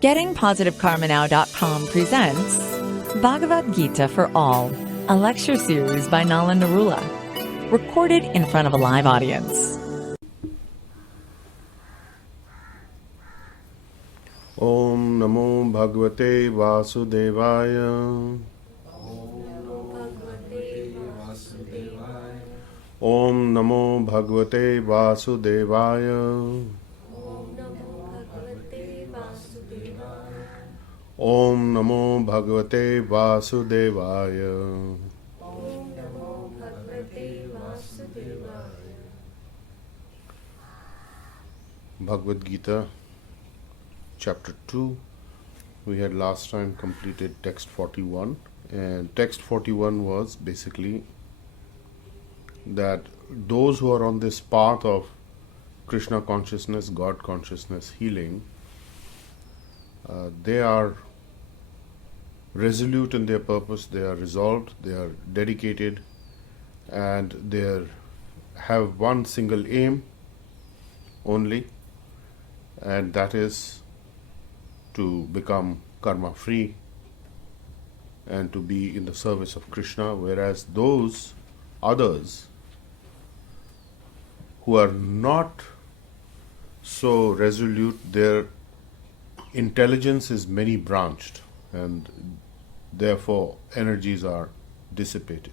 GettingPositiveKarmaNow.com presents Bhagavad Gita for All, a lecture series by Nalanda Narula, recorded in front of a live audience. Om Namo Bhagavate Vasudevaya. Om Namo Bhagavate Vasudevaya. Om Namo Bhagavate Vasudevaya. Bhagavad Gita, Chapter 2. We had last time completed text 41, and text 41 was basically that those who are on this path of Krishna consciousness, God consciousness, healing, they are resolute in their purpose, they are resolved, they are dedicated, and they have one single aim only, and that is to become karma free and to be in the service of Krishna, whereas those others who are not so resolute, their intelligence is many branched and therefore energies are dissipated.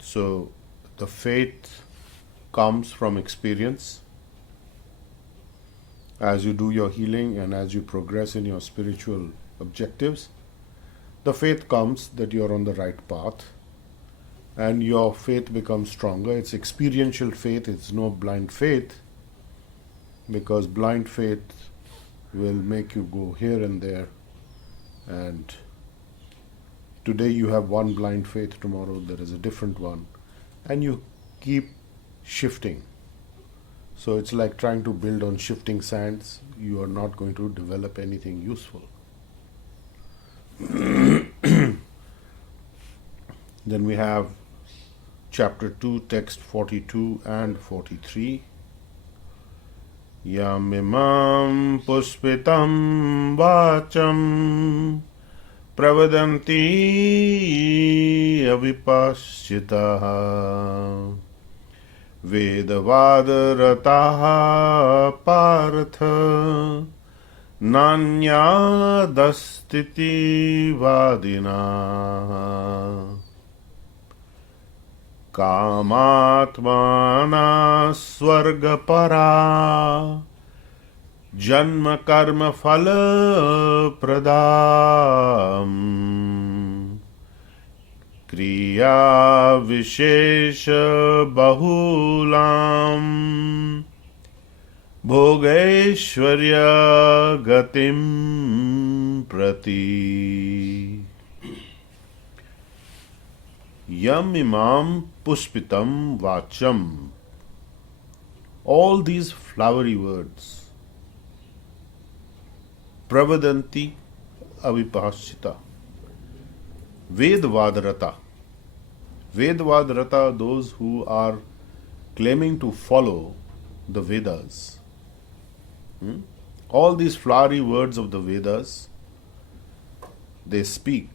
So the faith comes from experience. As you do your healing and as you progress in your spiritual objectives, the faith comes that you are on the right path and your faith becomes stronger. It's experiential faith, it's no blind faith, because blind faith will make you go here and there, and today you have one blind faith, tomorrow there is a different one, and you keep shifting. So it's like trying to build on shifting sands. You are not going to develop anything useful. Then we have chapter 2, text 42 and 43. Yamimam pushpitam vacham pravadanti avipashchitaha vedavadarataha Pṛthā nanyadastiti vadina kamatmana swargapara janma karma phala pradam kriya vishesha bahulam bhogeshwarya gatim prati. Yam imam pushpitam vacham. All these flowery words. Pravadanti avipashchita. Vedavadarata. Vedavadarata, those who are claiming to follow the Vedas. All these flowery words of the Vedas, they speak.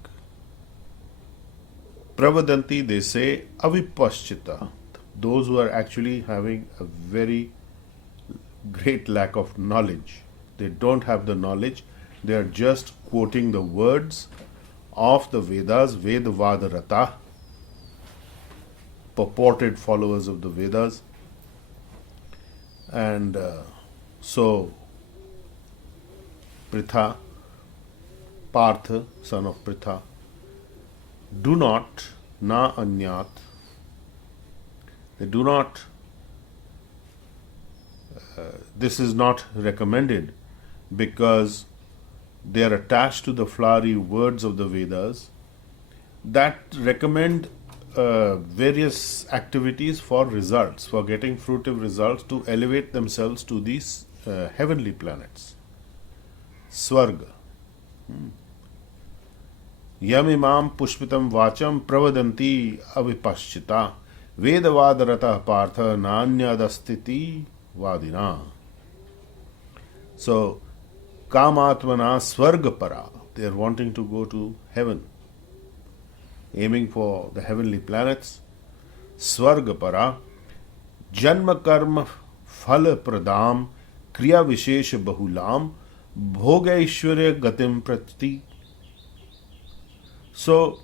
Pravadanti, they say, avipashchita. Those who are actually having a very great lack of knowledge. They don't have the knowledge. They are just quoting the words of the Vedas, Vedavadarata, purported followers of the Vedas. And so, Pṛthā, Pṛthā, son of Pṛthā, do not, na anyat, they do not, this is not recommended because they are attached to the flowery words of the Vedas that recommend various activities for results, for getting fruitive results, to elevate themselves to these heavenly planets. Swarga. Yamimam pushpitam vacham pravadanti avipashchita vedavadarata Pṛthā nanyadastiti vadina. So, Kamatmana Swargapara, they are wanting to go to heaven, aiming for the heavenly planets. Swargapara, Janma Karma Phala Pradam, Kriya Vishesha Bahulam, Bhoga Ishwarya Gatim Prati. So,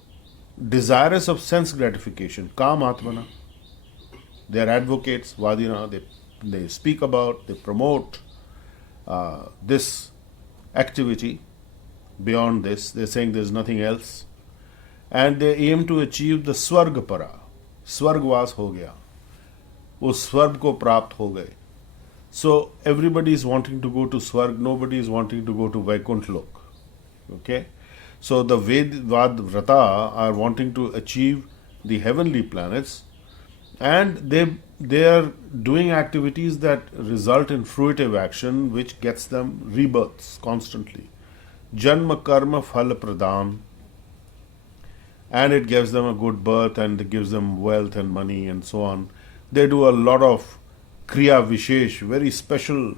desirous of sense gratification, Kamatmana, they are advocates, Vadina, they speak about, they promote this activity. Beyond this, they're saying there's nothing else. And they aim to achieve the Swargapara. Swargvas ho gaya. वो स्वर्ग को प्राप्त हो गए. So everybody is wanting to go to Swarg, nobody is wanting to go to Vaikuntha Lok. Okay? So the Vṛthā are wanting to achieve the heavenly planets, and they are doing activities that result in fruitive action which gets them rebirths constantly. Janma karma phala pradam, and it gives them a good birth and it gives them wealth and money and so on. They do a lot of kriya vishesh, very special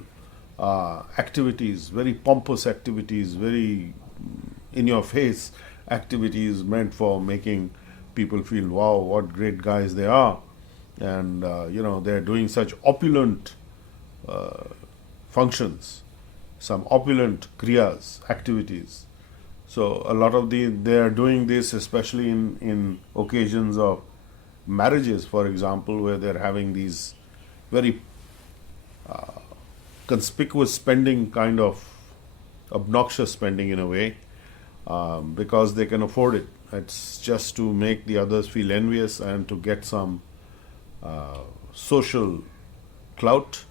activities, very pompous activities, very in your face activities meant for making people feel, wow, what great guys they are. And they're doing such opulent functions, some opulent kriyas, activities. So a lot of they are doing this especially in occasions of marriages, for example, where they're having these very conspicuous spending, kind of obnoxious spending in a way, because they can afford it. It's just to make the others feel envious and to get some social clout,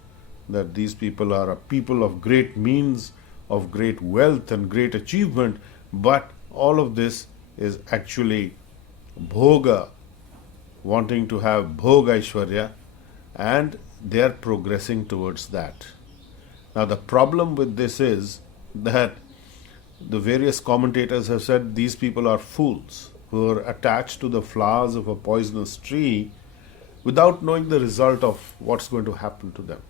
that these people are a people of great means, of great wealth and great achievement. But all of this is actually bhoga, wanting to have bhoga Aishwarya, and they are progressing towards that. Now the problem with this is that the various commentators have said these people are fools who are attached to the flowers of a poisonous tree without knowing the result of what's going to happen to them.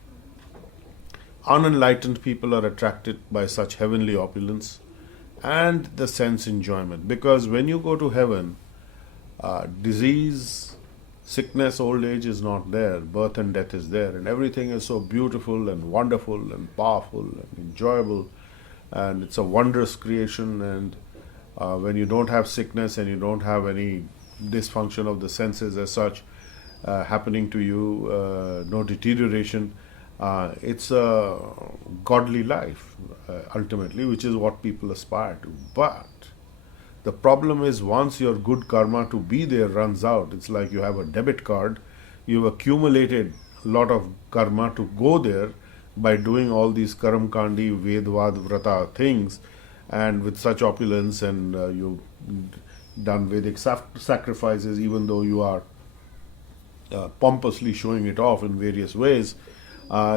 Unenlightened people are attracted by such heavenly opulence and the sense enjoyment, because when you go to heaven, disease, sickness, old age is not there, birth and death is there, and everything is so beautiful and wonderful and powerful and enjoyable, and it's a wondrous creation. And when you don't have sickness and you don't have any dysfunction of the senses as such happening to you, no deterioration, it's a godly life ultimately, which is what people aspire to. But the problem is, once your good karma to be there runs out, it's like you have a debit card, you've accumulated a lot of karma to go there by doing all these karam kandi, vedvad, vrata things, and with such opulence, and you've done Vedic sacrifices, even though you are pompously showing it off in various ways,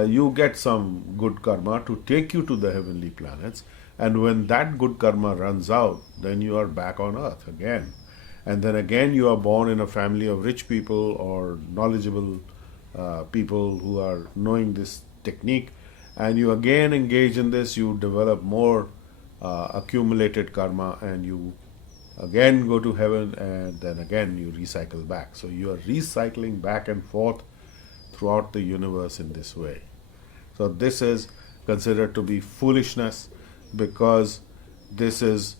you get some good karma to take you to the heavenly planets. And when that good karma runs out, then you are back on earth again. And then again you are born in a family of rich people or knowledgeable people who are knowing this technique, and you again engage in this, you develop more accumulated karma, and you again go to heaven, and then again you recycle back. So you are recycling back and forth throughout the universe in this way. So this is considered to be foolishness, because this is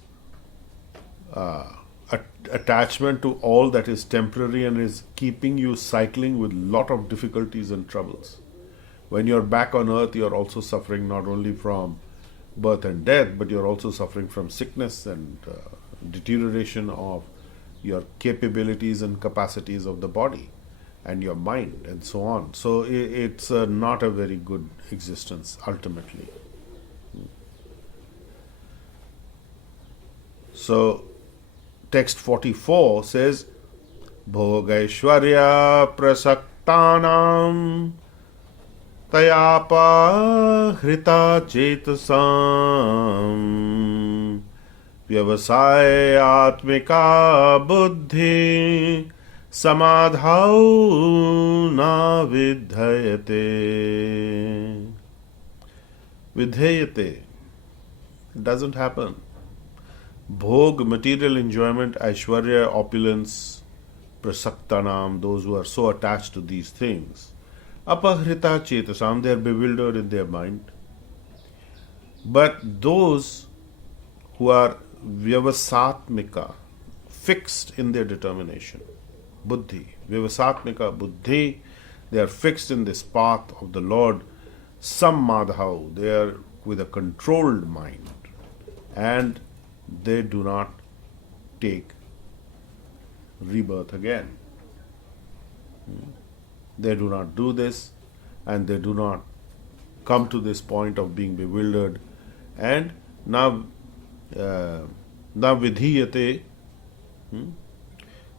attachment to all that is temporary and is keeping you cycling with lot of difficulties and troubles. When you're back on earth, you're also suffering not only from birth and death, but you're also suffering from sickness and deterioration of your capabilities and capacities of the body and your mind and so on. So it's not a very good existence ultimately. So text 44 says, Bhogaishwarya prasaktanam tayapa hrita chetasam vyavasaya atmika buddhi samadhau na vidhayate. Vidheyate. It doesn't happen. Bhog, material enjoyment, Aishwarya, opulence, Prasaktanam, those who are so attached to these things. Apahrita Chetasam, they are bewildered in their mind. But those who are Vyavasatmika, fixed in their determination, Buddhi, Vyavasatmika Buddhi, they are fixed in this path of the Lord, Sammadhau, they are with a controlled mind, and they do not take rebirth again. They do not do this, and they do not come to this point of being bewildered. And now, vidhiyate,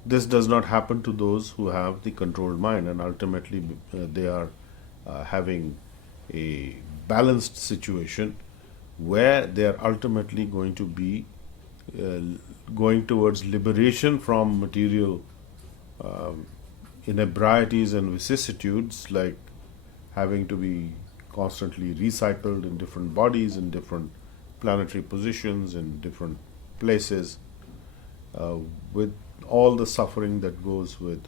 this does not happen to those who have the controlled mind, and ultimately they are having a balanced situation where they are ultimately going to be going towards liberation from material inebrieties and vicissitudes, like having to be constantly recycled in different bodies, in different planetary positions, in different places, with all the suffering that goes with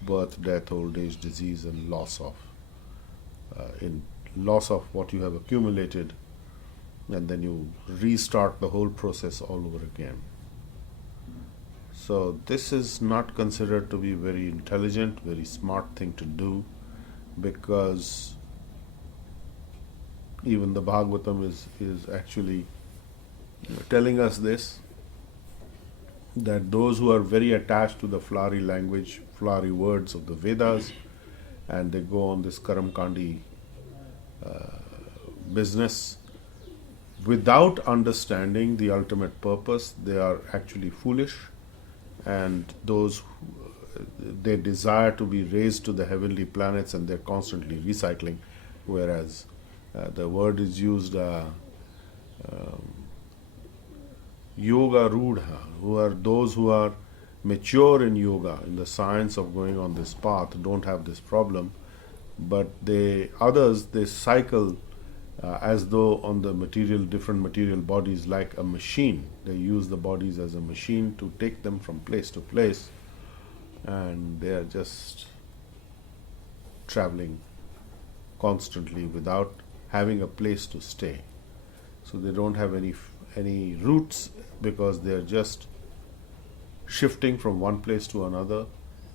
birth, death, old age, disease, and loss of what you have accumulated, and then you restart the whole process all over again. So this is not considered to be very intelligent, very smart thing to do, because even the Bhagavatam is actually telling us this, that those who are very attached to the flowery language, flowery words of the Vedas, and they go on this Karamkandi business without understanding the ultimate purpose, they are actually foolish, and those they desire to be raised to the heavenly planets, and they're constantly recycling, whereas the word is used yoga rudha, who are those who are mature in yoga, in the science of going on this path, don't have this problem, but others cycle as though on the different material bodies like a machine. They use the bodies as a machine to take them from place to place, and they are just traveling constantly without having a place to stay. So they don't have any roots, because they are just shifting from one place to another,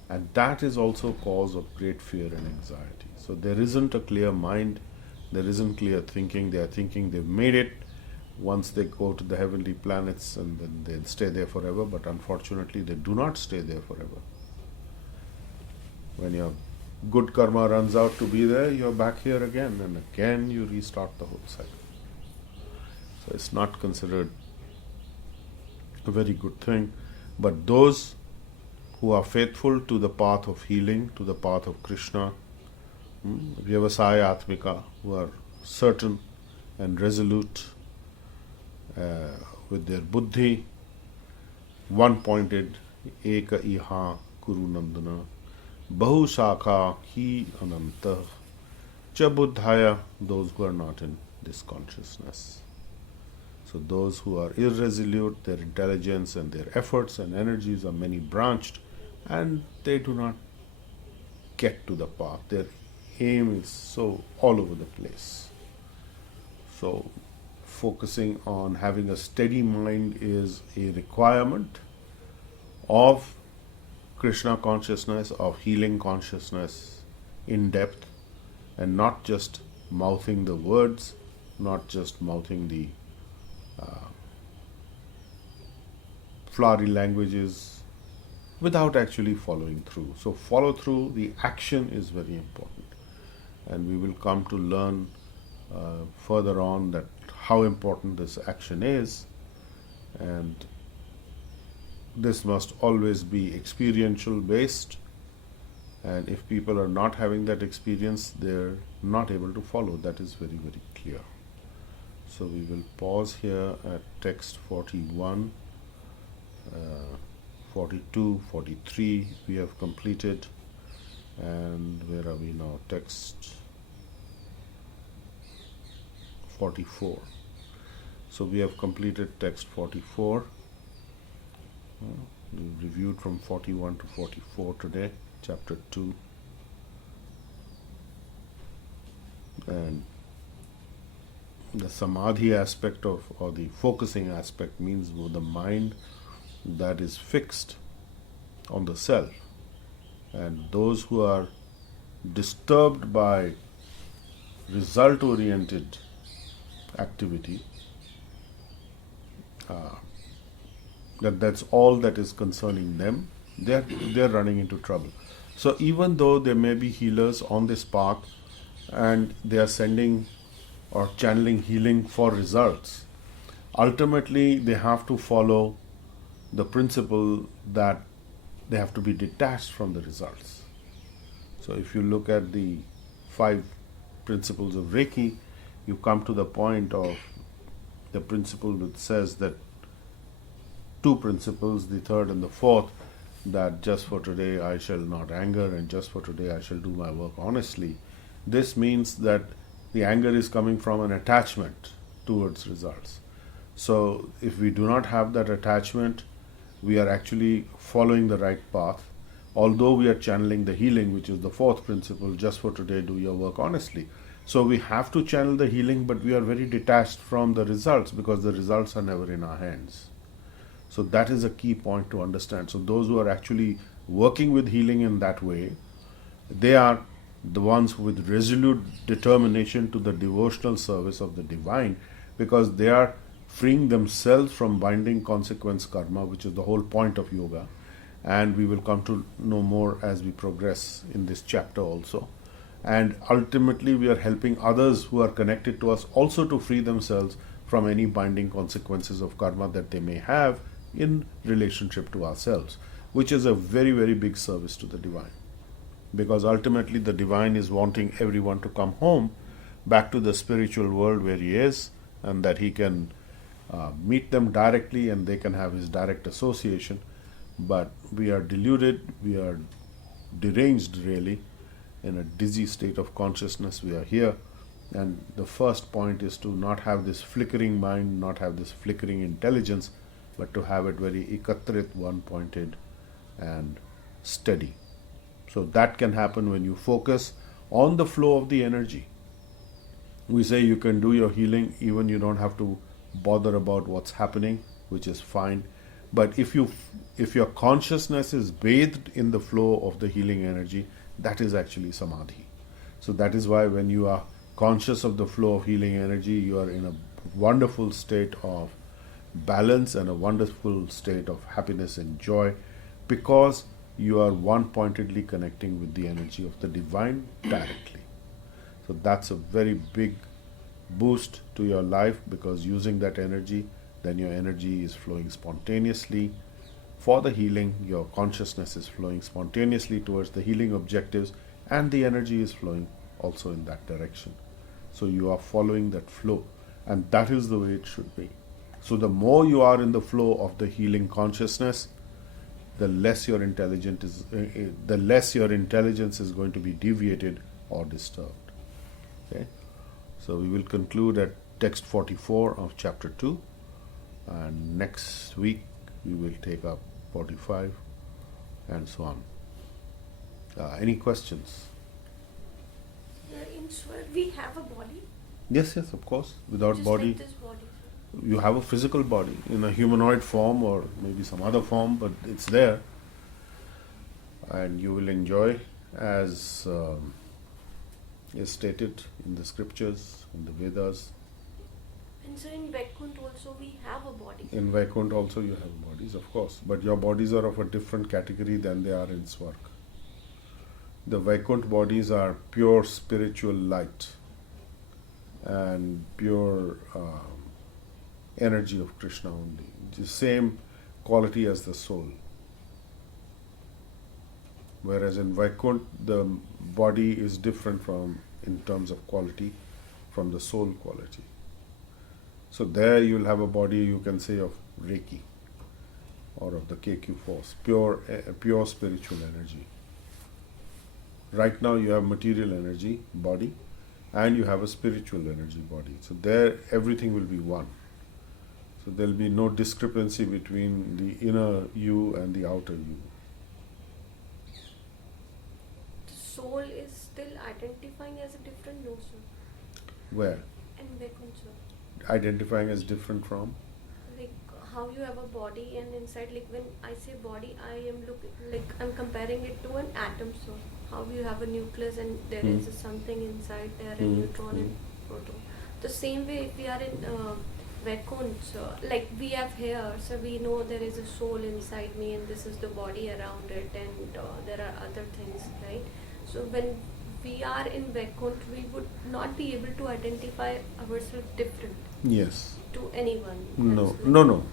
and that is also cause of great fear and anxiety. So there isn't a clear mind, there isn't clear thinking. They are thinking they've made it once they go to the heavenly planets, and then they'll stay there forever, but unfortunately they do not stay there forever. When your good karma runs out to be there, you're back here again, and again you restart the whole cycle. So it's not considered a very good thing. But those who are faithful to the path of healing, to the path of Krishna, Vyavasaya Atmika, who are certain and resolute with their buddhi, one-pointed, eka iha kuru nandana, bahu shakha hi ananta, cha buddhaya, those who are not in this consciousness. So those who are irresolute, their intelligence and their efforts and energies are many branched, and they do not get to the path. Their aim is so all over the place. So focusing on having a steady mind is a requirement of Krishna consciousness, of healing consciousness in depth, and not just mouthing the words, not just mouthing the flowery languages without actually following through. So follow through, the action is very important, and we will come to learn further on that how important this action is, and this must always be experiential based, and if people are not having that experience, they're not able to follow. That is very, very clear. So we will pause here at text 41, 42, 43 we have completed, and where are we now? Text 44. So we have completed text 44. We reviewed from 41 to 44 today, chapter 2. And the Samadhi aspect of, or the focusing aspect, means the mind that is fixed on the self. And those who are disturbed by result-oriented activity, that's all that is concerning them, they're running into trouble. So even though there may be healers on this path and they are sending or channeling healing for results, ultimately they have to follow the principle that they have to be detached from the results. So if you look at the 5 principles of Reiki, you come to the point of the principle which says that 2 principles, the 3rd and the 4th, that just for today I shall not anger and just for today I shall do my work honestly. This means that the anger is coming from an attachment towards results. So if we do not have that attachment, we are actually following the right path. Although we are channeling the healing, which is the 4th principle, just for today do your work honestly. So we have to channel the healing, but we are very detached from the results because the results are never in our hands. So that is a key point to understand. So those who are actually working with healing in that way, they are the ones with resolute determination to the devotional service of the divine, because they are freeing themselves from binding consequence karma, which is the whole point of yoga. And we will come to know more as we progress in this chapter also. And ultimately we are helping others who are connected to us also to free themselves from any binding consequences of karma that they may have in relationship to ourselves, which is a very, very big service to the divine. Because ultimately the divine is wanting everyone to come home back to the spiritual world where he is, and that he can meet them directly and they can have his direct association. But we are deluded, we are deranged really, in a dizzy state of consciousness we are here. And the first point is to not have this flickering mind, not have this flickering intelligence, but to have it very ekatrit, one-pointed and steady. So that can happen when you focus on the flow of the energy. We say you can do your healing even you don't have to bother about what's happening, which is fine. But if your consciousness is bathed in the flow of the healing energy, that is actually Samadhi. So that is why when you are conscious of the flow of healing energy, you are in a wonderful state of balance and a wonderful state of happiness and joy, because you are one-pointedly connecting with the energy of the divine directly. So that's a very big boost to your life, because using that energy, then your energy is flowing spontaneously for the healing, your consciousness is flowing spontaneously towards the healing objectives, and the energy is flowing also in that direction. So you are following that flow, and that is the way it should be. So the more you are in the flow of the healing consciousness, the less your intelligence is going to be deviated or disturbed. Okay? So we will conclude at text 44 of chapter 2, and next week we will take up 45 and so on. Any questions? In Swarg we have a body. Yes, of course. Without Just body, like this body. you have a physical body in a humanoid form or maybe some other form, but it's there, and you will enjoy as is stated in the scriptures, in the Vedas. And so in Vaikunt also we have a body. In Vaikunt also you have bodies, of course, but your bodies are of a different category than they are in Swarg. The Vaikunt bodies are pure spiritual light and pure energy of Krishna only. The same quality as the soul. Whereas in Vaikunt, the body is different from, in terms of quality, from the soul quality. So there you will have a body, you can say, of Reiki or of the KQ force, pure spiritual energy. Right now you have material energy, body, and you have a spiritual energy body. So there everything will be one. So there will be no discrepancy between the inner you and the outer you. The soul is still identifying as a different notion. Where? And Vaikuntha, sir. Identifying as different from? Like how you have a body and inside, like when I say body, I am looking, like I'm comparing it to an atom. So how you have a nucleus and there is something inside there, a neutron and proton. The same way if we are in Vaikuntha, like we have hair, so we know there is a soul inside me and this is the body around it, and there are other things, right? So when we are in Vaikuntha, we would not be able to identify ourselves different Yes. to anyone. No, else. no, no.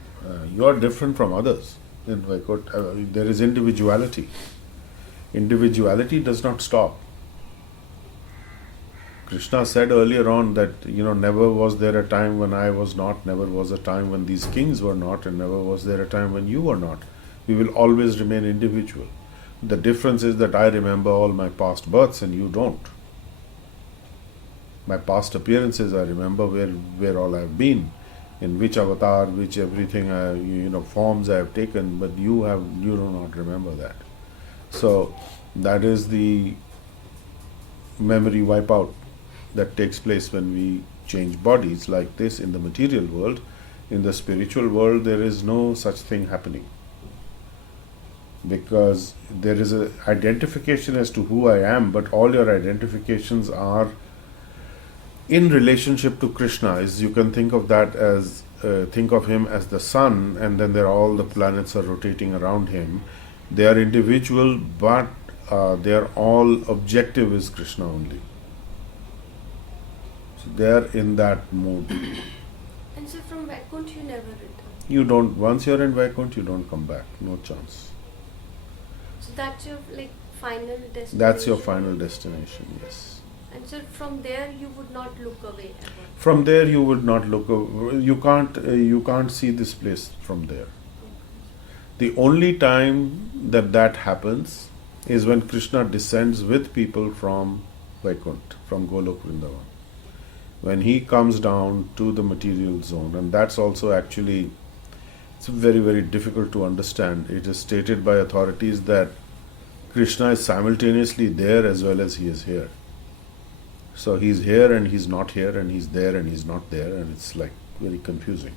You are different from others. In Vaikuntha, there is individuality. Individuality does not stop. Krishna said earlier on that, never was there a time when I was not, never was a time when these kings were not, and never was there a time when you were not. We will always remain individual. The difference is that I remember all my past births and you don't. My past appearances, I remember where all I have been, in which avatar, which everything, forms I have taken, but you do not remember that. So that is the memory wipeout that takes place when we change bodies like this in the material world. In the spiritual world, there is no such thing happening, because there is an identification as to who I am, but all your identifications are in relationship to Krishna. You can think of that as think of him as the sun, and then all the planets are rotating around him. They are individual, but their all objective is Krishna only. So they are in that mood. And so from Vaikuntha you never return. You don't. Once you're in Vaikuntha, you don't come back. No chance. So that's your final destination. That's your final destination. Yes. And so from there you would not look away ever. From there, you would not look. You can't see this place from there. The only time that happens is when Krishna descends with people from Vaikuntha, from Golok Vrindavan. When he comes down to the material zone, and that's also actually, it's very, very difficult to understand. It is stated by authorities that Krishna is simultaneously there as well as he is here. So he's here and he's not here, and he's there and he's not there, and it's like very confusing.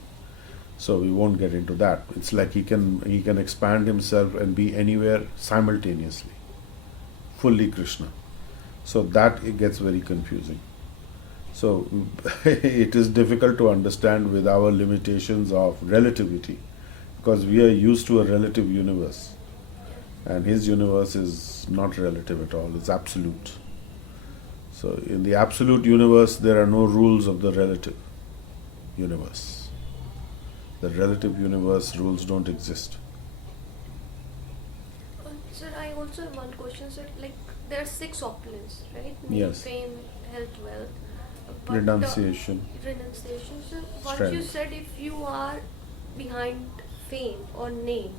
So we won't get into that. It's like he can expand himself and be anywhere simultaneously, fully Krishna. So that it gets very confusing. So it is difficult to understand with our limitations of relativity, because we are used to a relative universe, and his universe is not relative at all, it's absolute. So in the absolute universe, there are no rules of the relative universe. The relative universe rules don't exist. Sir, I also have one question. Sir, there are 6 opulence, right? Yes. Fame, health, wealth. But Renunciation. Renunciation. So what Strength. you said, if you are behind fame or name,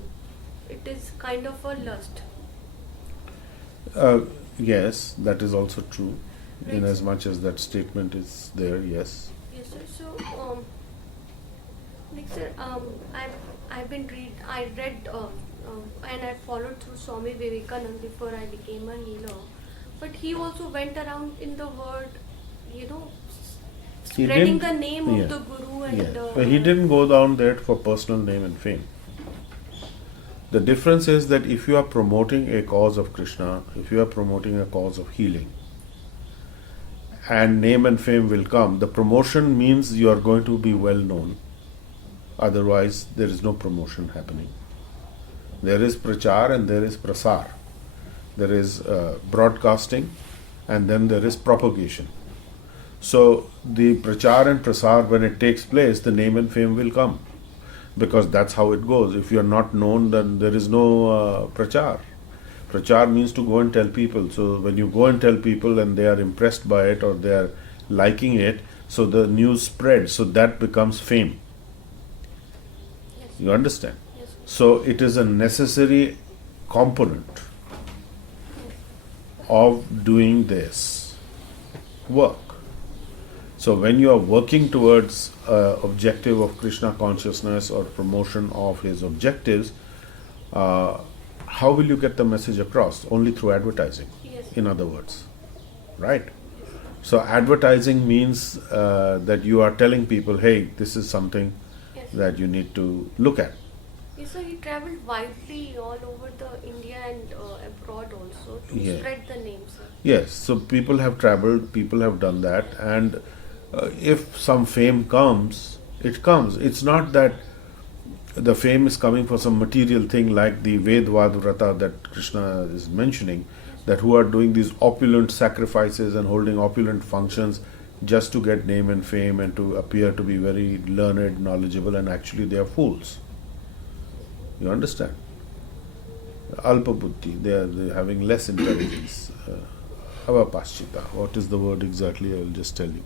it is kind of a lust. Yes, that is also true. Right. In as much as that statement is there, yes. Yes, sir. So, sir, I read and I followed through Swami Vivekananda before I became a healer. But he also went around in the world, spreading the name of the Guru and. But he didn't go down there for personal name and fame. The difference is that if you are promoting a cause of Krishna, if you are promoting a cause of healing, and name and fame will come, the promotion means you are going to be well known. Otherwise, there is no promotion happening. There is prachar and there is prasar. There is broadcasting, and then there is propagation. So the prachar and prasar, when it takes place, the name and fame will come, because that's how it goes. If you are not known, then there is no prachar. Prachar means to go and tell people. So when you go and tell people and they are impressed by it or they are liking it, so the news spreads. So that becomes fame. Yes. You understand? Yes. So it is a necessary component of doing this work. So when you are working towards objective of Krishna consciousness or promotion of his objectives, how will you get the message across? Only through advertising, Yes. in other words, right? So advertising means that you are telling people, hey, this is something Yes. that you need to look at. Yes, so he traveled widely all over the India and abroad also to Yeah. spread the name, sir. Yes, so people have traveled, people have done that, and if some fame comes, it comes. It's not that the fame is coming for some material thing like the Pṛthā that Krishna is mentioning, that who are doing these opulent sacrifices and holding opulent functions just to get name and fame and to appear to be very learned, knowledgeable, and actually they are fools. You understand? Alpa buddhi, they're having less intelligence. Avapaschita. What is the word exactly? I will just tell you.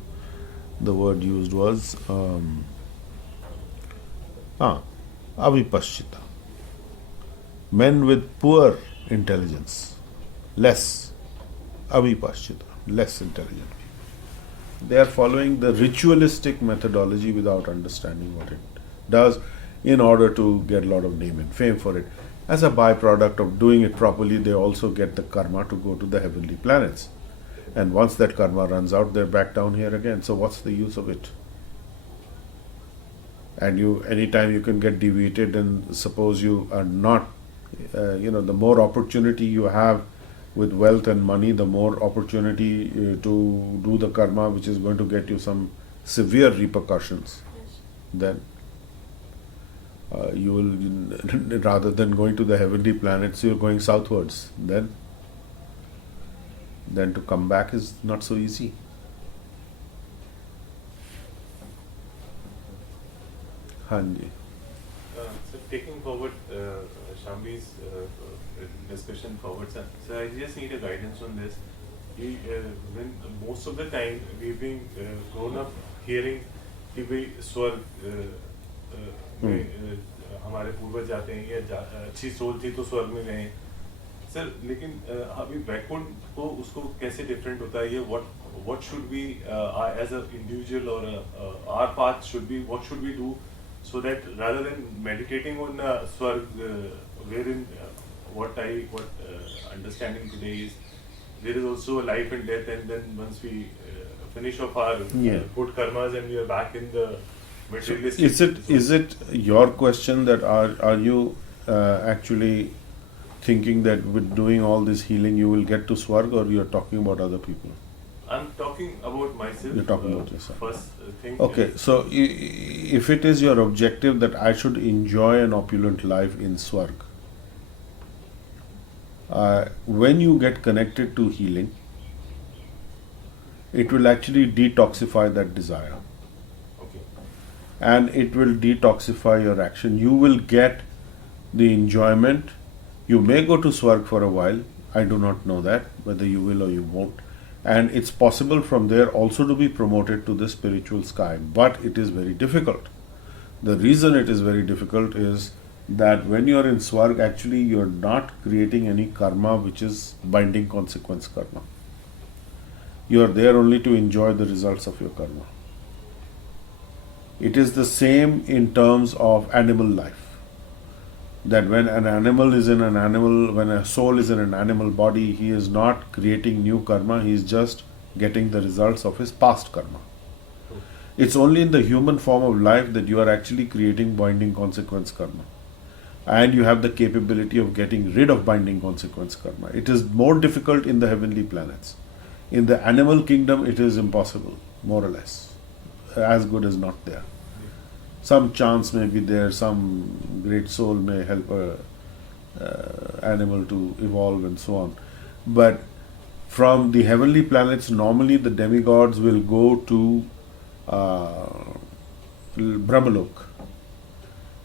The word used was avipaschita. Men with poor intelligence, less avipaschita, less intelligent people. They are following the ritualistic methodology without understanding what it does in order to get a lot of name and fame for it. As a byproduct of doing it properly, they also get the karma to go to the heavenly planets. And once that karma runs out, they're back down here again. So what's the use of it? And anytime you can get deviated, and suppose you are not, the more opportunity you have with wealth and money, the more opportunity to do the karma, which is going to get you some severe repercussions. Yes. Then you will, rather than going to the heavenly planets, you're going southwards. Then to come back is not so easy. Hanji. So taking forward Shambhi's discussion forward, sir. So I just need a guidance on this. When most of the time we've been grown up hearing कि भाई स्वर्ग में हमारे पूर्वज जाते हैं या अच्छी सोल थी तो स्वर्ग में गए सर, लेकिन अभी बैकवर्ड को उसको कैसे डिफरेंट होता है ये what should we as an individual or our path should be, what should we do so that rather than meditating on swarg wherein what understanding today is there is also a life and death, and then once we finish off our good karmas and we are back in the materialistic. Is it your question that are you actually thinking that with doing all this healing you will get to swarg, or you are talking about other people? I'm talking about myself. You're talking about yourself. First thing. Okay, so if it is your objective that I should enjoy an opulent life in swarg, when you get connected to healing, it will actually detoxify that desire. Okay. And it will detoxify your action. You will get the enjoyment. You may go to swarg for a while. I do not know that, whether you will or you won't. And it's possible from there also to be promoted to the spiritual sky. But it is very difficult. The reason it is very difficult is that when you are in swarg, actually you are not creating any karma which is binding consequence karma. You are there only to enjoy the results of your karma. It is the same in terms of animal life. That when an animal is in an animal, when a soul is in an animal body, he is not creating new karma, he is just getting the results of his past karma. It's only in the human form of life that you are actually creating binding consequence karma. And you have the capability of getting rid of binding consequence karma. It is more difficult in the heavenly planets. In the animal kingdom, it is impossible, more or less. As good as not there. Some chance may be there, some great soul may help a animal to evolve and so on. But from the heavenly planets, normally the demigods will go to Brahmalok.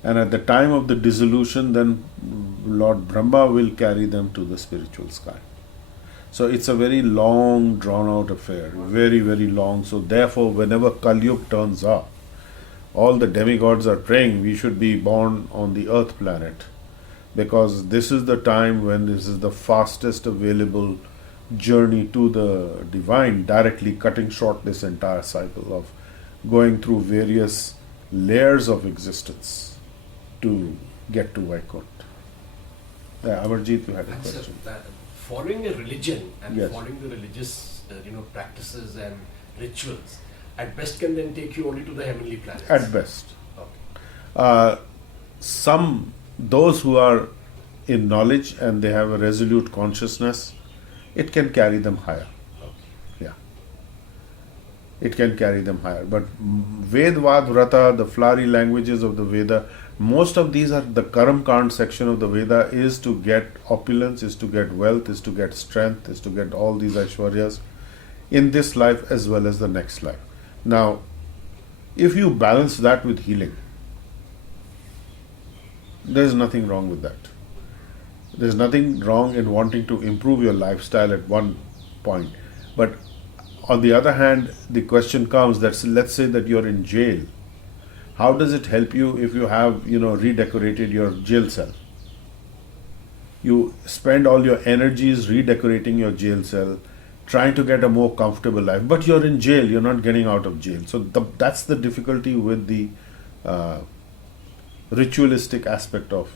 And at the time of the dissolution, then Lord Brahma will carry them to the spiritual sky. So it's a very long, drawn-out affair, very, very long. So therefore, whenever Kali Yuga turns up, all the demigods are praying we should be born on the earth planet, because this is the time when this is the fastest available journey to the divine, directly cutting short this entire cycle of going through various layers of existence to get to Vaikuntha. Amarjeet, you had a And so question. that following a religion and Yes. following the religious practices and rituals at best can then take you only to the heavenly planets. At best. Okay. Those who are in knowledge and they have a resolute consciousness, it can carry them higher. Okay. Yeah. It can carry them higher. But Vedvad, Pṛthā, the flowery languages of the Veda, most of these are the Karam Kand section of the Veda is to get opulence, is to get wealth, is to get strength, is to get all these Aishwaryas in this life as well as the next life. Now, if you balance that with healing, there is nothing wrong with that. There is nothing wrong in wanting to improve your lifestyle at one point. But on the other hand, the question comes that let's say that you're in jail. How does it help you if you have, redecorated your jail cell? You spend all your energies redecorating your jail cell, trying to get a more comfortable life, but you're in jail, you're not getting out of jail. So that's the difficulty with the ritualistic aspect of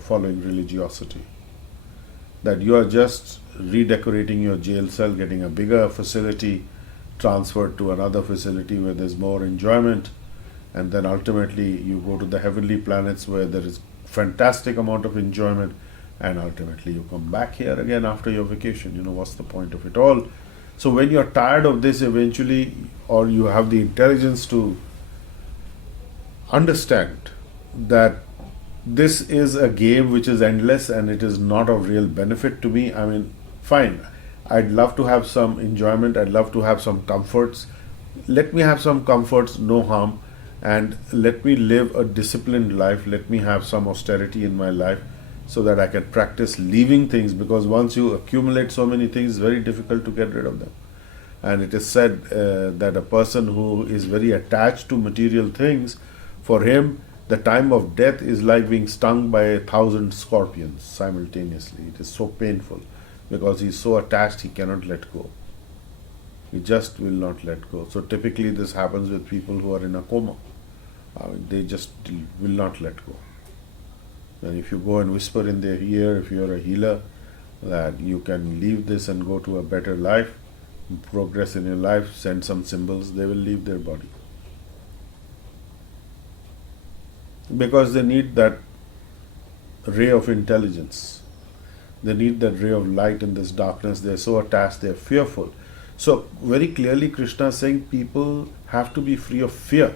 following religiosity. That you are just redecorating your jail cell, getting a bigger facility, transferred to another facility where there's more enjoyment, and then ultimately you go to the heavenly planets where there is fantastic amount of enjoyment, and ultimately you come back here again after your vacation. What's the point of it all? So when you're tired of this eventually, or you have the intelligence to understand that this is a game which is endless and it is not of real benefit to me, I mean, fine, I'd love to have some enjoyment, I'd love to have some comforts. Let me have some comforts, no harm, and let me live a disciplined life, let me have some austerity in my life so that I can practice leaving things, because once you accumulate so many things, it's very difficult to get rid of them. And it is said that a person who is very attached to material things, for him, the time of death is like being stung by 1,000 scorpions simultaneously. It is so painful because he is so attached he cannot let go. He just will not let go. So typically this happens with people who are in a coma. They just will not let go. And if you go and whisper in their ear, if you are a healer, that you can leave this and go to a better life, progress in your life, send some symbols, they will leave their body. Because they need that ray of intelligence. They need that ray of light in this darkness. They are so attached, they are fearful. So very clearly Krishna is saying people have to be free of fear.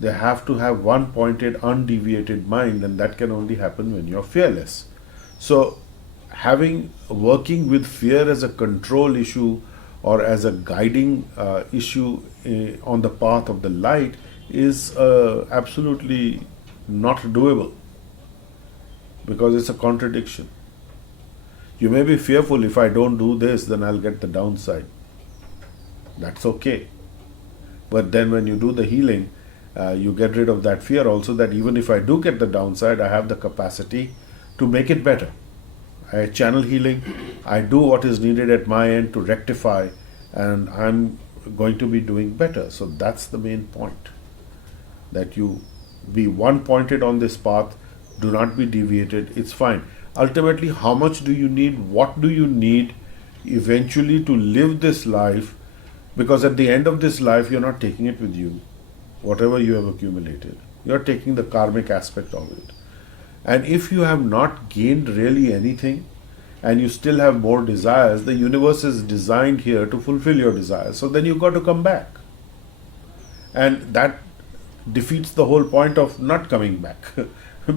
They have to have one pointed, undeviated mind, and that can only happen when you are fearless. So working with fear as a control issue or as a guiding issue on the path of the light is absolutely not doable, because it's a contradiction. You may be fearful, if I don't do this, then I'll get the downside. That's okay. But then when you do the healing, you get rid of that fear also, that even if I do get the downside, I have the capacity to make it better. I channel healing, I do what is needed at my end to rectify, and I'm going to be doing better. So that's the main point. That you be one pointed on this path, do not be deviated, it's fine. Ultimately, how much do you need, what do you need eventually to live this life? Because at the end of this life, you're not taking it with you, whatever you have accumulated. You're taking the karmic aspect of it. And if you have not gained really anything, and you still have more desires, the universe is designed here to fulfill your desires. So then you've got to come back. And that defeats the whole point of not coming back.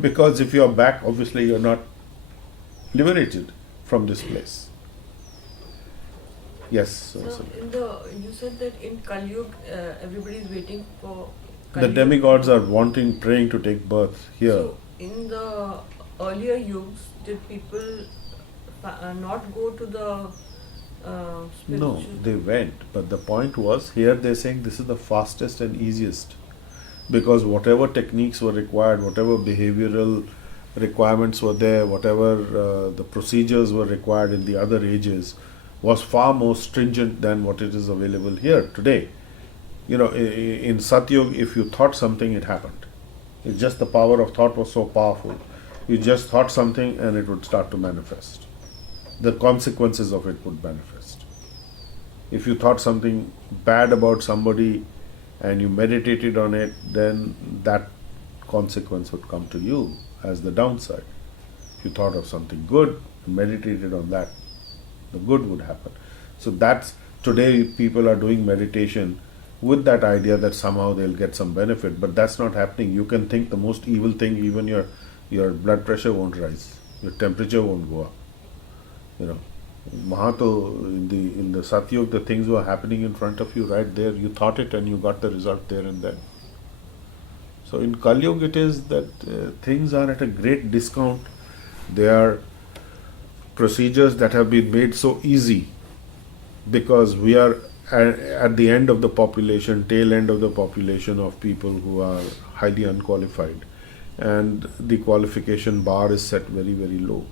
Because if you're back, obviously you're not liberated from this place. Yes. So you said that in Kali Yuga, everybody is waiting for The demigods are praying to take birth here. So in the earlier yugs, did people not go to the spiritual? No, they went. But the point was, here they're saying this is the fastest and easiest. Because whatever techniques were required, whatever behavioral requirements were there, whatever the procedures were required in the other ages, was far more stringent than what it is available here today. You know, in Satyug, if you thought something, it happened. It's just the power of thought was so powerful. You just thought something and it would start to manifest. The consequences of it would manifest. If you thought something bad about somebody and you meditated on it, then that consequence would come to you as the downside. If you thought of something good, meditated on that, the good would happen. So that's, today people are doing meditation with that idea that somehow they'll get some benefit, but that's not happening. You can think the most evil thing, even your blood pressure won't rise, your temperature won't go up. You know, Mahato, in the Satyug, the things were happening in front of you right there. You thought it and you got the result there and then. So in Kalyug, it is that things are at a great discount. They are procedures that have been made so easy because we are at the end of the population, tail end of the population of people who are highly unqualified, and the qualification bar is set very, very low.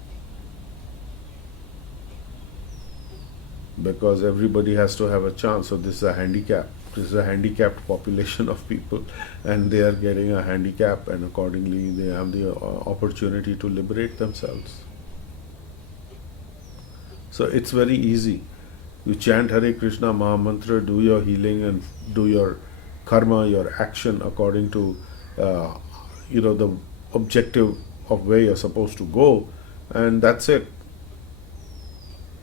Because everybody has to have a chance. So this is a handicap. This is a handicapped population of people, and they are getting a handicap, and accordingly they have the opportunity to liberate themselves. So it's very easy. You chant Hare Krishna Mahamantra, do your healing and do your karma, your action according to the objective of where you're supposed to go, and that's it.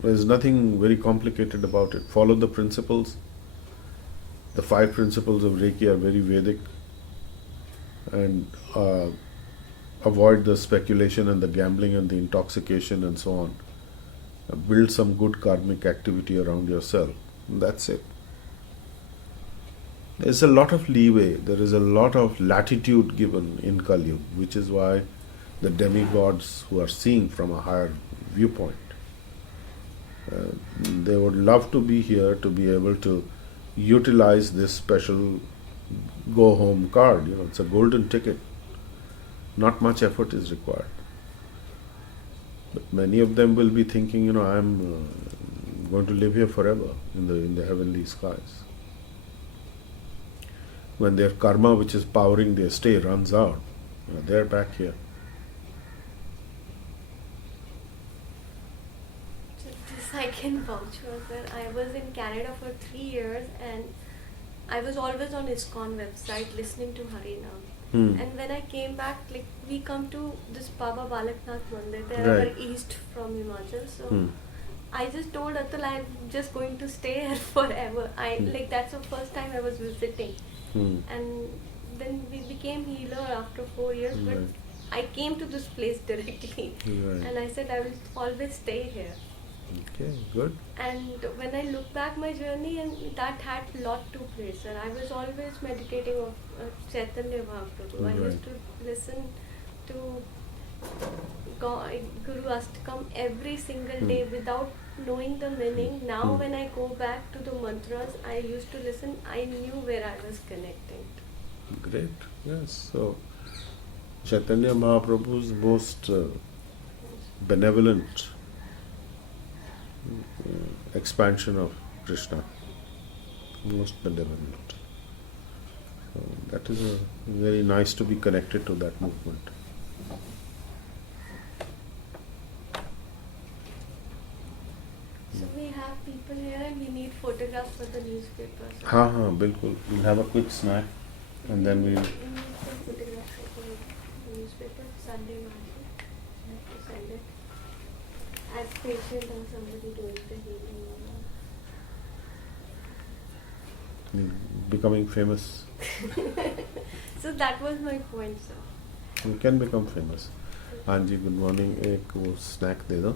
There's nothing very complicated about it. Follow the principles. The 5 principles of Reiki are very Vedic, and avoid the speculation and the gambling and the intoxication and so on. Build some good karmic activity around yourself. That's it. There's a lot of leeway, there is a lot of latitude given in Kali, which is why the demigods who are seeing from a higher viewpoint, they would love to be here to be able to utilize this special go home card. It's a golden ticket. Not much effort is required. But many of them will be thinking, I'm going to live here forever in the heavenly skies. When their karma, which is powering their stay, runs out, they're back here. This I can vouch for, sir. I was in Canada for 3 years and I was always on ISKCON website listening to Harinam. And when I came back, we come to this Baba Balaknath Mandir, they're Right. east from Himachal, so I just told Atul I'm just going to stay here forever. That's the first time I was visiting. And then we became healer after 4 years, but I came to this place directly. And I said I will always stay here. Okay, good. And when I look back my journey, and that had a lot to play, sir. I was always meditating on Chaitanya Mahaprabhu. I used to listen to Guru Astakam every single day without knowing the meaning. Now when I go back to the mantras I used to listen, I knew where I was connecting to. Great, yes. So Chaitanya Mahaprabhu's most benevolent expansion of Krishna, most benevolent. So that is very nice to be connected to that movement. So we have people here and we need photographs for the newspaper. So Bilkul. We'll have a quick snack and then we we'll... need some photographs for the newspaper Sunday morning. I have to send it. As patient or somebody doing the healing. Becoming famous. So that was my point, sir. You can become famous. हाँ जी, good morning. एक वो snack दे दो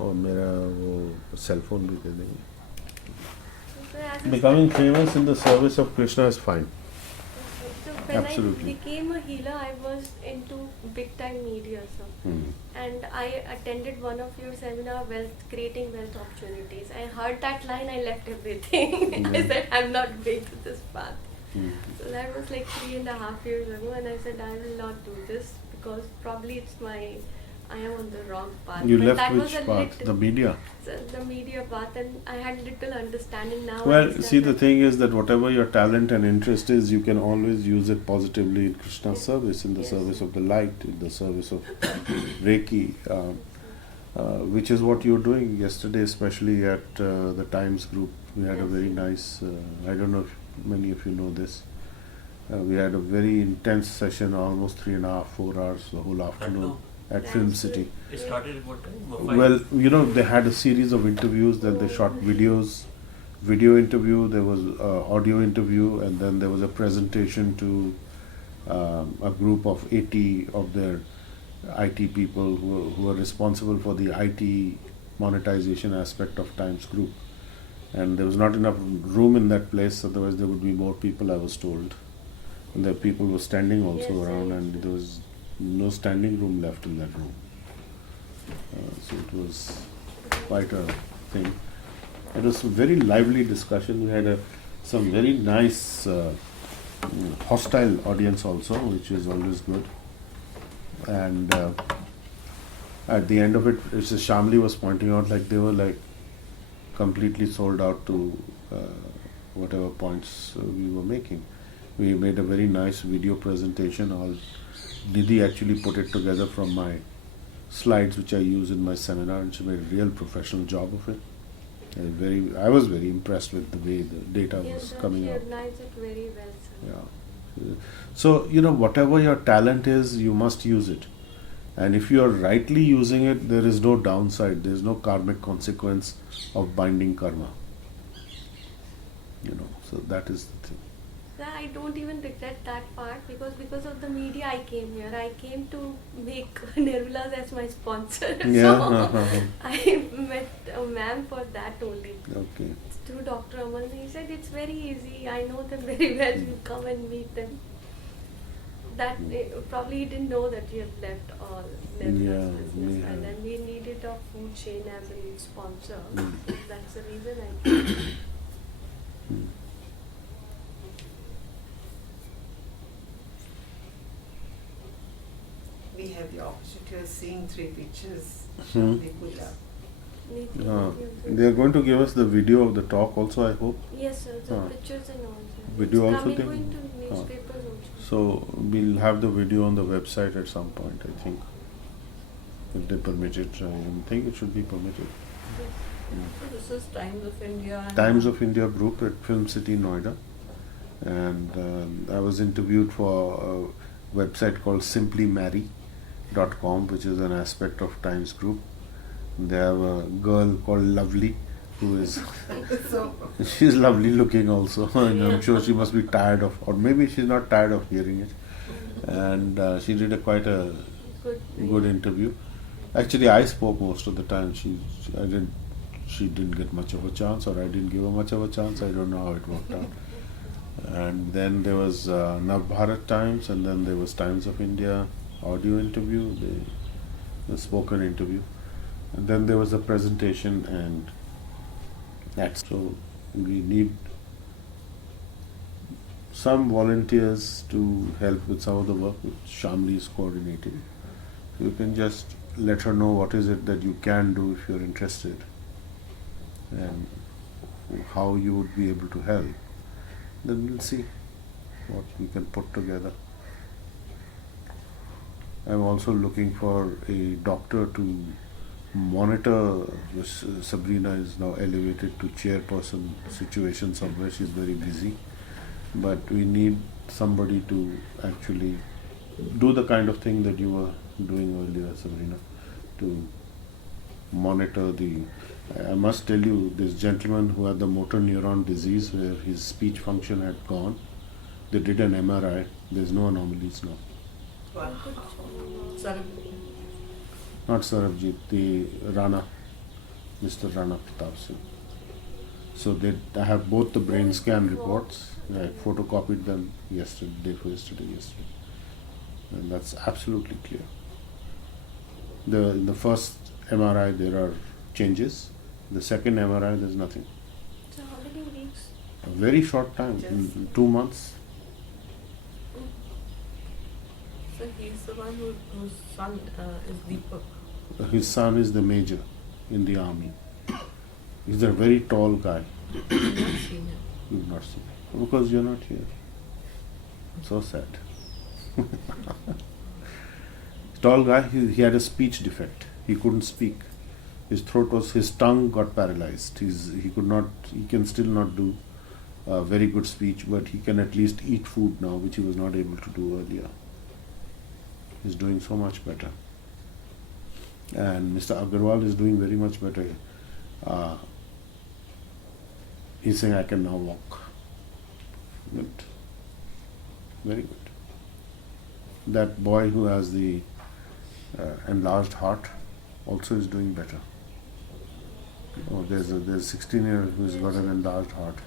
और मेरा वो cell phone भी दे देंगे. Becoming famous in the service of Krishna is fine. So when Absolutely. I became a healer, I was into big time media, sir. And I attended one of your seminar, creating wealth opportunities. I heard that line, I left everything. I said, I'm not going to this path. So that was 3.5 years ago, and I said, I will not do this because probably I am on the wrong path. You But left that which was a path? little, The media. the media path, and I had little understanding now. I Well, understand see, the that- thing is that whatever your talent and interest is, you can always use it positively in Krishna's Yes. service, in the Yes. service of the light, in the service of Reiki, which is what you're doing yesterday, especially at the Times group. We had a very nice, I don't know if many of you know this, we had a very intense session, almost 3.5, 4 hours, the whole afternoon at That's Film good. City. It started at what time? Well, you know, they had a series of interviews, then they shot videos, video interview, there was audio interview, and then there was a presentation to a group of 80 of their IT people who are responsible for the IT monetization aspect of Times Group. And there was not enough room in that place, otherwise there would be more people, I was told. And the people were standing also Yes, around, I- and there was no standing room left in that room. So it was quite a thing. It was a very lively discussion. We had some very nice hostile audience also, which is always good. And at the end of it, Shamli was pointing out, like they were like completely sold out to whatever points we were making. We made a very nice video presentation. Didi actually put it together from my slides which I use in my seminar, and she made a real professional job of it. I was very impressed with the way the data Yes, was sir, coming she out. organized it very well, sir. Yeah. So, you know, whatever your talent is, you must use it. And if you are rightly using it, there is no downside, there is no karmic consequence of binding karma. You know, so that is the thing. Sir, I don't even regret that part because of the media I came here. I came to make Nirmala's as my sponsor. Yeah. So I met a ma'am for that only. Okay. Through Dr. Aman, he said it's very easy. I know them very well. You come and meet them. That probably he didn't know that you have left all Nirmala's Yeah, business, yeah. and then we needed a food chain as a sponsor. Mm. That's the reason I came. Hmm. We had the opportunity of seeing 3 pictures Hmm. they put up. They are going to give us the video of the talk also, I hope. Yes, sir. The Ah. pictures and all. Sir. Video It's also coming they- going to Ah. newspapers also. So we'll have the video on the website at some point, I think. If they permit it, I think it should be permitted. So this is Times of India. And Times of India group at Film City, Noida. And I was interviewed for a website called simplymarry.com, which is an aspect of Times Group. They have a girl called Lovely, who is So she's lovely looking also, and I'm sure she must be tired of, or maybe she's not tired of hearing it. And she did quite a good interview. Actually, I spoke most of the time. She didn't get much of a chance, or I didn't give her much of a chance. I don't know how it worked out. And then there was Navbharat Times, and then there was Times of India audio interview, the spoken interview, and then there was a presentation, and that's so we need some volunteers to help with some of the work which Shamli is coordinating. You can just let her know what is it that you can do if you're interested, and how you would be able to help. Then we'll see what we can put together. I'm also looking for a doctor to monitor. Sabrina is now elevated to chairperson situation somewhere. She's very busy. But we need somebody to actually do the kind of thing that you were doing earlier, Sabrina, to monitor the... I must tell you, this gentleman who had the motor neuron disease where his speech function had gone, they did an MRI. There's no anomalies now. wow. Sarabjit. Not Sarabjit, the Rana, Mr. Rana Pṛthā Singh. So I have both the brain scan reports. I photocopied them yesterday, and that's absolutely clear. In the first MRI there are changes. The second MRI there's nothing. So how many weeks? A very short time, in 2 months. So he's the one whose son is Deepak. His son is the major in the army. He's a very tall guy. I've not seen him. You've not seen him. Because you're not here. So sad. Tall guy, he had a speech defect. He couldn't speak. His tongue got paralyzed. He can still not do very good speech, but he can at least eat food now, which he was not able to do earlier. He's doing so much better. And Mr. Agarwal is doing very much better. He's saying, I can now walk. Good. Very good. That boy who has the enlarged heart also is doing better. Oh, there's a 16-year-old who's got an enlarged heart.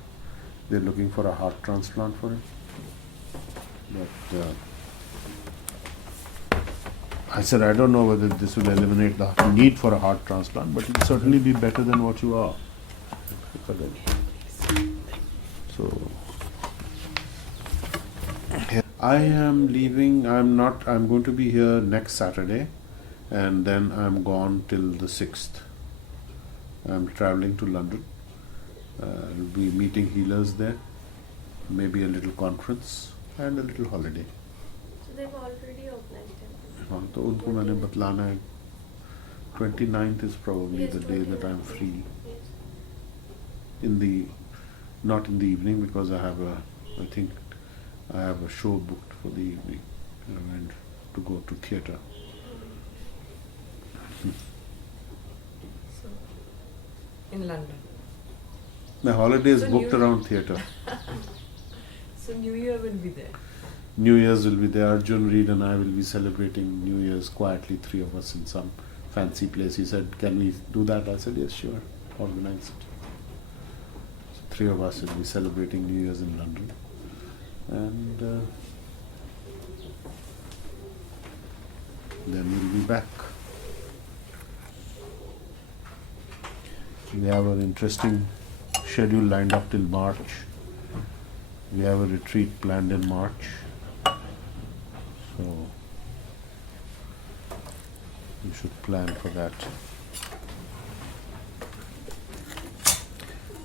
They're looking for a heart transplant for him. But I said, I don't know whether this will eliminate the need for a heart transplant, but it'll certainly be better than what you are. So I am leaving. I'm going to be here next Saturday, and then I'm gone till the 6th. I'm traveling to London. I'll be meeting healers there, maybe a little conference and a little holiday. So they've already organized everything. हाँ तो उनको मैंने बतलाना है 29th is probably Yes, the day that 29th. I'm free. Yes. Not in the evening, because I think I have a show booked for the evening and to go to theatre. So, in London. My holiday is So booked you- around theatre. So New Year will be there. New Year's will be there. Arjun Reed and I will be celebrating New Year's quietly, 3 of us in some fancy place. He said, can we do that? I said, yes, sure. Organize it. So 3 of us will be celebrating New Year's in London. And then we'll be back. We have an interesting schedule lined up till March. We have a retreat planned in March. So we should plan for that.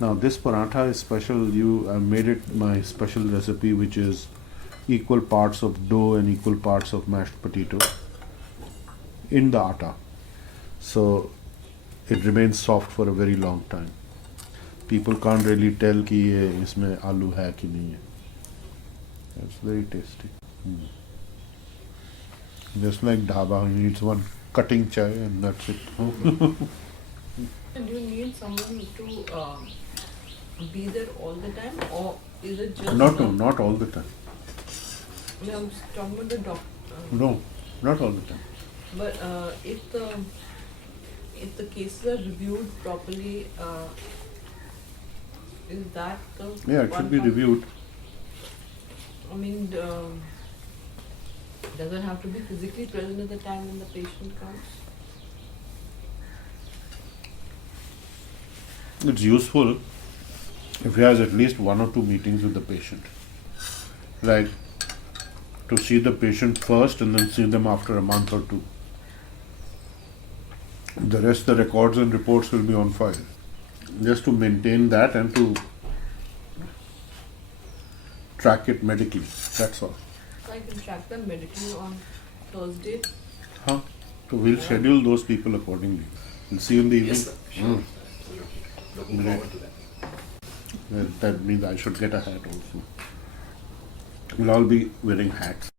Now this paratha is special. I made it my special recipe, which is equal parts of dough and equal parts of mashed potato in the atta. So it remains soft for a very long time. People can't really tell कि ये इसमें आलू है कि नहीं है. It's very tasty. Just like dhaba, you need one cutting chai and that's it. And you need someone to be there all the time, or is it just Not all the time. No, I'm talking about the doctor. No, not all the time. But if the cases are reviewed properly, is that the Yeah, it one should be part? reviewed. I mean, does it have to be physically present at the time when the patient comes? It's useful if he has at least 1 or 2 meetings with the patient. Like to see the patient first and then see them after a month or 2. The rest, the records and reports will be on file. Just to maintain that and to track it medically. That's all. So I can track them medically on Thursday. Huh? So we'll schedule those people accordingly. We'll see you in the evening. Yes, sir. Sure. Absolutely. Looking Great. forward to that. Well, that means I should get a hat also. We'll all be wearing hats.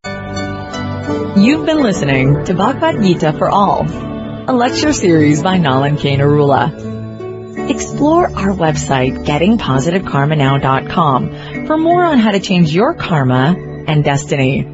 You've been listening to Bhagavad Gita for All, a lecture series by Nalan K. Narula. Explore our website, gettingpositivekarmanow.com, for more on how to change your karma and destiny.